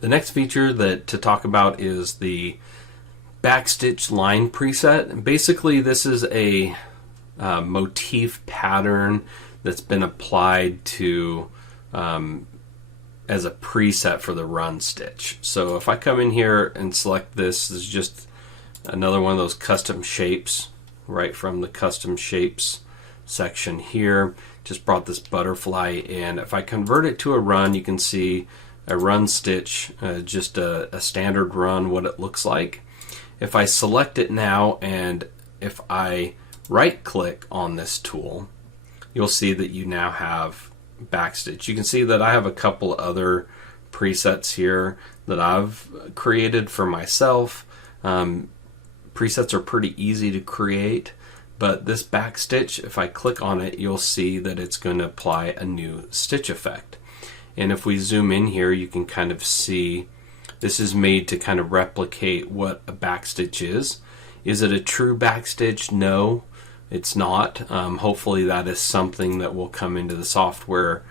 The next feature to talk about is the backstitch line preset. Basically, this is a motif pattern that's been applied to as a preset for the run stitch. So if I come in here and select this is just another one of those custom shapes right from the custom shapes section here. Just brought this butterfly in. If I convert it to a run, you can see a run stitch, just a standard run, what it looks like. If I select it now and if I right click on this tool, you'll see that you now have backstitch. You can see that I have a couple other presets here that I've created for myself. Presets are pretty easy to create, but this backstitch, if I click on it, you'll see that it's going to apply a new stitch effect. And if we zoom in here, you can kind of see this is made to kind of replicate what a backstitch is. Is it a true backstitch? No, it's not. Hopefully that is something that will come into the software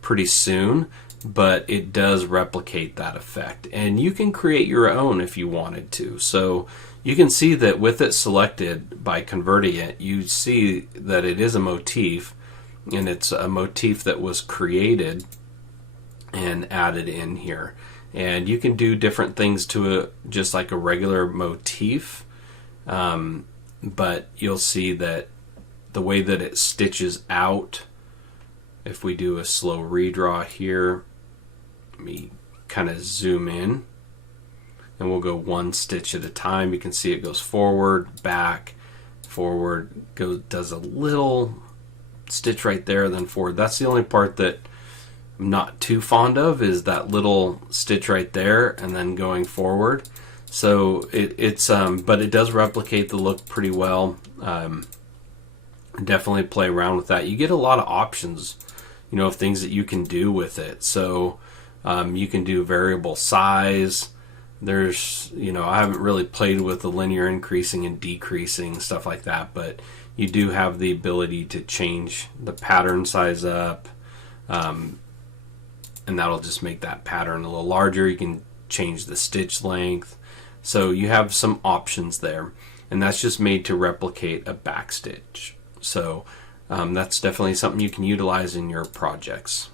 pretty soon, but it does replicate that effect. And you can create your own if you wanted to. So you can see that with it selected, by converting it, you see that it is a motif, and it's a motif that was created and added in here. And you can do different things to it just like a regular motif, but you'll see that the way that it stitches out, if we do a slow redraw here, let me kind of zoom in and we'll go one stitch at a time. You can see it goes forward, back, forward, does a little stitch right there, then forward. That's the only part that I'm not too fond of, is that little stitch right there and then going forward. So it's but it does replicate the look pretty well. Definitely play around with that. You get a lot of options, of things that you can do with it. So you can do variable size. There's, I haven't really played with the linear increasing and decreasing, stuff like that, but you do have the ability to change the pattern size up. And that'll just make that pattern a little larger. You can change the stitch length. So you have some options there, and that's just made to replicate a backstitch. So that's definitely something you can utilize in your projects.